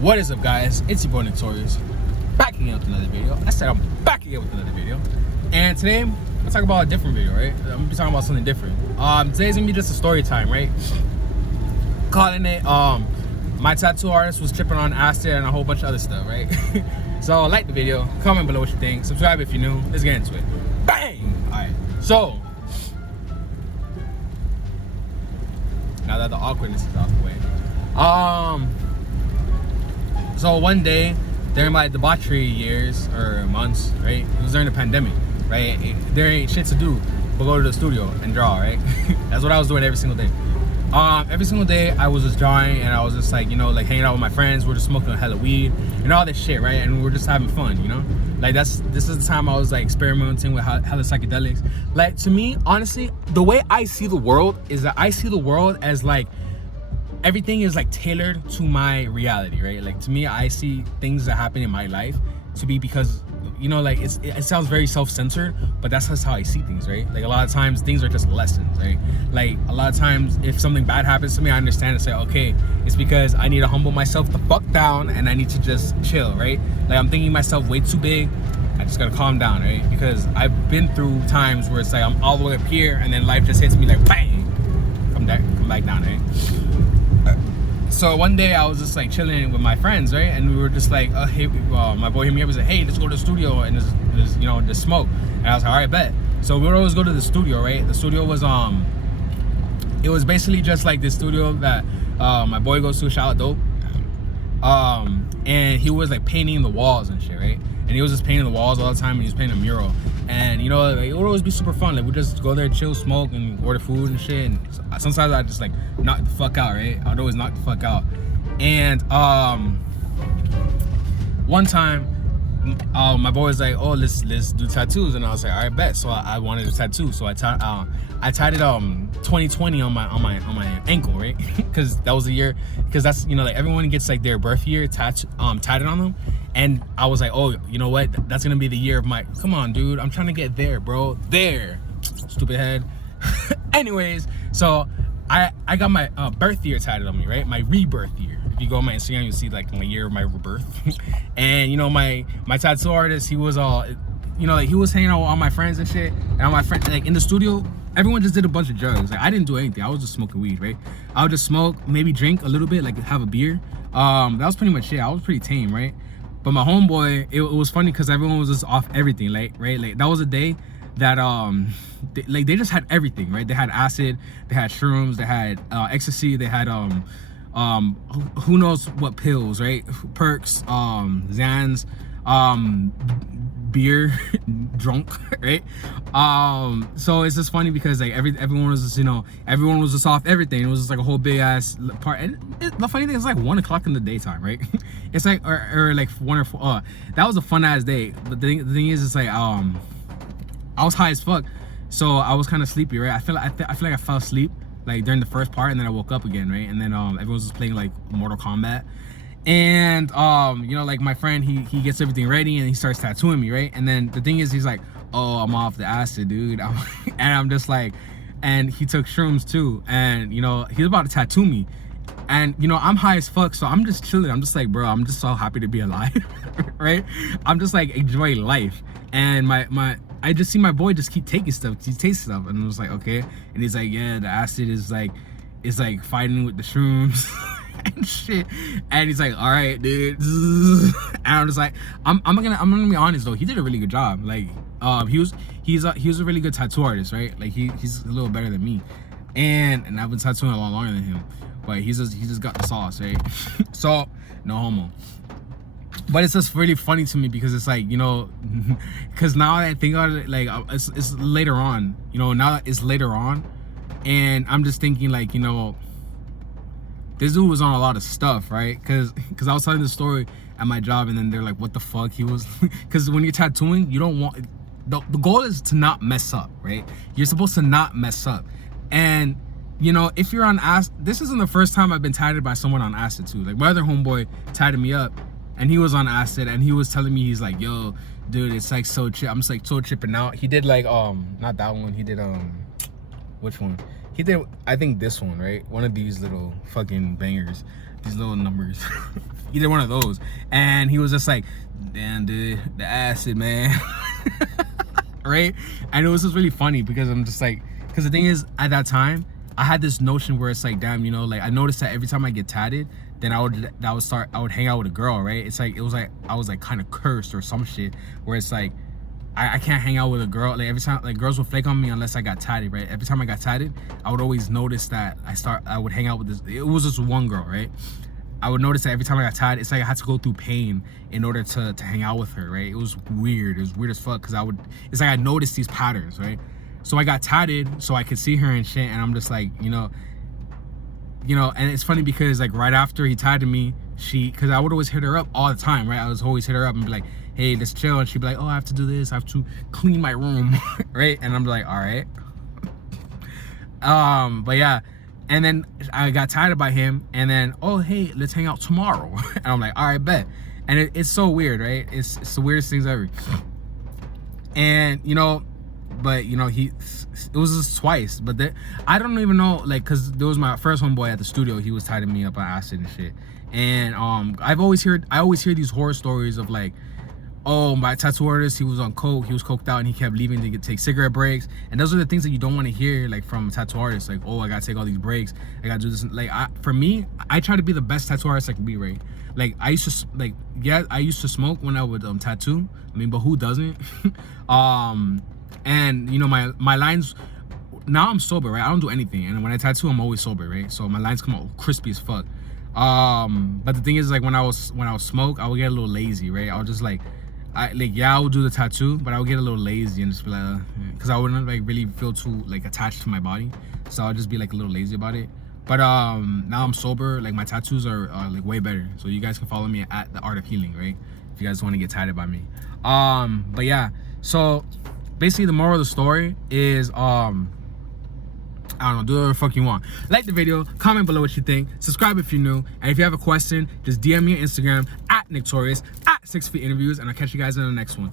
What is up, guys? It's your boy Torius, back again with another video. I said I'm back again with another video, and today I'm gonna talk about a different video, right? I'm gonna be talking about something different. Today's gonna be just a story time, right? Calling it my tattoo artist was tripping on acid and a whole bunch of other stuff, right? So like the video, comment below what you think, subscribe if you're new. Let's get into it. Bang! All right. So now that the awkwardness is out the way, so one day during my debauchery years or months, right? It was during the pandemic, right? There ain't shit to do but go to the studio and draw, right? That's what I was doing every single day. Every single day I was just drawing, and I was just like, you know, like hanging out with my friends. We're just smoking a hella weed and all this shit, right? And we're just having fun, you know? Like this is the time I was like experimenting with hella psychedelics. Like, to me, honestly, the way I see the world is that I see the world as like everything is like tailored to my reality, right? Like, to me, I see things that happen in my life to be because, you know, like it sounds very self-centered, but that's just how I see things, right? Like, a lot of times things are just lessons, right? Like, a lot of times if something bad happens to me, I understand and say, okay, it's because I need to humble myself the fuck down and I need to just chill, right? Like, I'm thinking myself way too big. I just gotta calm down, right? Because I've been through times where it's like I'm all the way up here and then life just hits me like bang, come back down, right? So one day I was just like chilling with my friends, right? And we were just like, hey, my boy hit me up and said, hey, let's go to the studio and there's you know, just smoke. And I was like, all right, bet. So we would always go to the studio, right? The studio was it was basically just like this studio that my boy goes to, shout out Dope. And he was like painting the walls and shit, right? And he was just painting the walls all the time, and he was painting a mural. And, you know, like, it would always be super fun. Like, we'd just go there, chill, smoke, and order food and shit. And sometimes I'd just like knock the fuck out, right? I'd always knock the fuck out. And one time my boy was like, oh, let's do tattoos. And I was like, all right, bet. So I wanted a tattoo. So I tatted 2020 on my ankle, right? Because that was the year, because that's, you know, like everyone gets like their birth year tatted on them. And I was like, oh, you know what, that's gonna be the year of my, come on, dude, I'm trying to get there, bro, there, stupid head. Anyways, so I got my birth year tatted on me, right? My rebirth year. If you go on my Instagram, you'll see like my year of my rebirth. And, you know, my tattoo artist, he was all, you know, like he was hanging out with all my friends and shit. And all my friends, like in the studio, everyone just did a bunch of drugs. Like, I didn't do anything. I was just smoking weed, right? I would just smoke, maybe drink a little bit, like have a beer. That was pretty much it. I was pretty tame, right? But my homeboy, it was funny because everyone was just off everything, like, right? Like, that was a day that they just had everything, right? They had acid, they had shrooms, they had ecstasy, they had who knows what pills, right? Perks, Xans, beer, drunk, right? So it's just funny because like everyone was just, you know, everyone was just off everything. It was just like a whole big ass part. And the funny thing is, like 1 o'clock in the daytime, right? It's like or like 1 or 4. That was a fun ass day. But the thing is, it's like I was high as fuck, so I was kind of sleepy, right? I feel like I fell asleep like during the first part, and then I woke up again, right? And then everyone was just playing like Mortal Kombat. And you know, like my friend, he gets everything ready and he starts tattooing me, right? And then the thing is, he's like, oh, I'm off the acid, dude. And I'm just like, and he took shrooms too, and you know, he's about to tattoo me. And you know, I'm high as fuck, so I'm just chilling. I'm just like, bro, I'm just so happy to be alive. Right? I'm just like enjoying life. And I just see my boy just keep taking stuff, he takes stuff, and I was like, okay. And he's like, yeah, the acid is like fighting with the shrooms. And shit. And he's like, all right, dude. And I'm just like, I'm gonna be honest though, he did a really good job. Like, he's a really good tattoo artist, right? Like, he's a little better than me, and I've been tattooing a lot longer than him, but he just got the sauce, right? So no homo. But it's just really funny to me because it's like, you know, because now that I think about it, like it's later on, you know, now that it's later on, and I'm just thinking like, you know, this dude was on a lot of stuff, right? Because I was telling the story at my job, and then they're like, what the fuck? He was, because when you're tattooing, you don't want, the goal is to not mess up, right? You're supposed to not mess up. And, you know, if you're on acid, this isn't the first time I've been tatted by someone on acid too. Like, my other homeboy tatted me up, and he was on acid, and he was telling me, he's like, yo, dude, it's like so trip. I'm just like so tripping out. He did like, not that one, he did, which one? He did, I think this one, right? One of these little fucking bangers. These little numbers. either one of those. And he was just like, damn, dude, the acid, man. Right? And it was just really funny because I'm just like, because the thing is, at that time, I had this notion where it's like, damn, you know, like I noticed that every time I get tatted, then I would hang out with a girl, right? It's like, it was like, I was like kind of cursed or some shit, where it's like, I can't hang out with a girl. Like every time, like girls would flake on me unless I got tatted, right? Every time I got tatted, I would always notice that I would hang out with this, it was just one girl, right? I would notice that every time I got tatted, it's like I had to go through pain in order to hang out with her, right? It was weird. It was weird as fuck because it's like I noticed these patterns, right? So I got tatted so I could see her and shit, and I'm just like, you know, and it's funny because like right after he tatted me, because I would always hit her up all the time, right? I was always hit her up and be like, hey, let's chill, and she'd be like, oh, I have to do this, I have to clean my room, right? And I'm like, all right. But yeah, and then I got tatted by him, and then, oh, hey, let's hang out tomorrow. And I'm like, all right, bet. And it's so weird, right? It's the weirdest things ever. And you know, but you know, it was just twice, but I don't even know, like, because there was my first homeboy at the studio, he was tatting me up on acid and shit. And I always hear these horror stories of like, oh, my tattoo artist, he was on coke, he was coked out, and he kept leaving to take cigarette breaks. And those are the things that you don't want to hear, like, from a tattoo artist. Like, oh, I gotta take all these breaks, I gotta do this. Like, for me, I try to be the best tattoo artist I can be, right? Like, I used to smoke when I would tattoo. I mean, but who doesn't? And you know, my lines, now I'm sober, right? I don't do anything, and when I tattoo, I'm always sober, right? So my lines come out crispy as fuck. But the thing is, like, when I was smoke, I would get a little lazy, right? I would just like, I would do the tattoo, but I would get a little lazy and just be like, because I wouldn't like really feel too like attached to my body, so I'll just be like a little lazy about it. But now I'm sober, like my tattoos are like way better, so you guys can follow me at The Art of Healing, right? If you guys want to get tatted by me. But yeah, so basically the moral of the story is I don't know, do whatever the fuck you want. Like the video, comment below what you think, subscribe if you're new, and if you have a question, just DM me on Instagram at Torius, at 6 Feet Interviews, and I'll catch you guys in the next one.